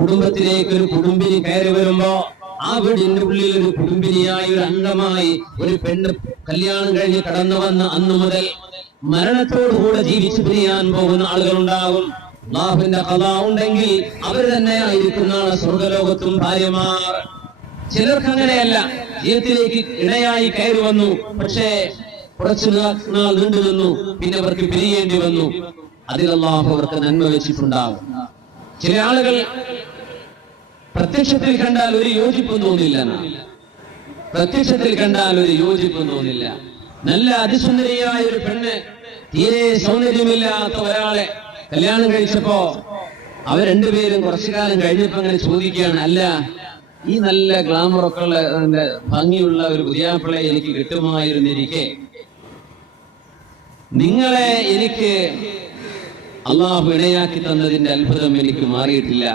കുടുംബത്തിലേക്ക് ഒരു കുടുംബിനി കയറി വരുമ്പോ ആ വീടിന്റെ ഉള്ളിൽ ഒരു കുടുംബിനിയായി ഒരു അംഗമായി ഒരു പെണ്ണ് കല്യാണം കഴിഞ്ഞ് കടന്നു വന്ന അന്നു മുതൽ മരണത്തോടുകൂടെ ജീവിച്ചു പിരിയാൻ പോകുന്ന ആളുകളുണ്ടാകും. അല്ലാഹുവിന്റെ ഖദാ ഉണ്ടെങ്കിൽ അവർ തന്നെയായിരിക്കും നാളെ സ്വർഗലോകത്തും ഭാര്യമാർ. ചിലർക്ക് അങ്ങനെയല്ല, ജീവിതത്തിലേക്ക് ഇണയായി കയറി വന്നു, പക്ഷേ കുറച്ചു നാൾ നീണ്ടു നിന്നു, പിന്നെ അവർക്ക് പിരിയേണ്ടി വന്നു. അതിൽ അല്ലാഹു അവർക്ക് നന്മ വെച്ചിട്ടുണ്ടാകും. ചില ആളുകൾ പ്രത്യക്ഷത്തിൽ കണ്ടാൽ ഒരു യോജിപ്പും തോന്നില്ല, പ്രത്യക്ഷത്തിൽ കണ്ടാൽ ഒരു യോജിപ്പും തോന്നില്ല. നല്ല അതിസുന്ദരിയായ ഒരു പെണ്ണ് തീരെ സൗന്ദര്യമില്ലാത്ത ഒരാളെ കല്യാണം കഴിച്ചപ്പോ അവർ രണ്ടുപേരും കുറച്ചു കാലം കഴിഞ്ഞപ്പോ അങ്ങനെ ചോദിക്കുകയാണ്, അല്ല ഈ നല്ല ഗ്ലാമറൊക്കെ ഉള്ള ഭംഗിയുള്ള ഒരു പുതിയാപ്പിളെ എനിക്ക് കിട്ടുമായിരുന്നിരിക്കെ നിങ്ങളെ എനിക്ക് അള്ളാഹു ഇണയാക്കി തന്നതിന്റെ അത്ഭുതം എനിക്ക് മാറിയിട്ടില്ല.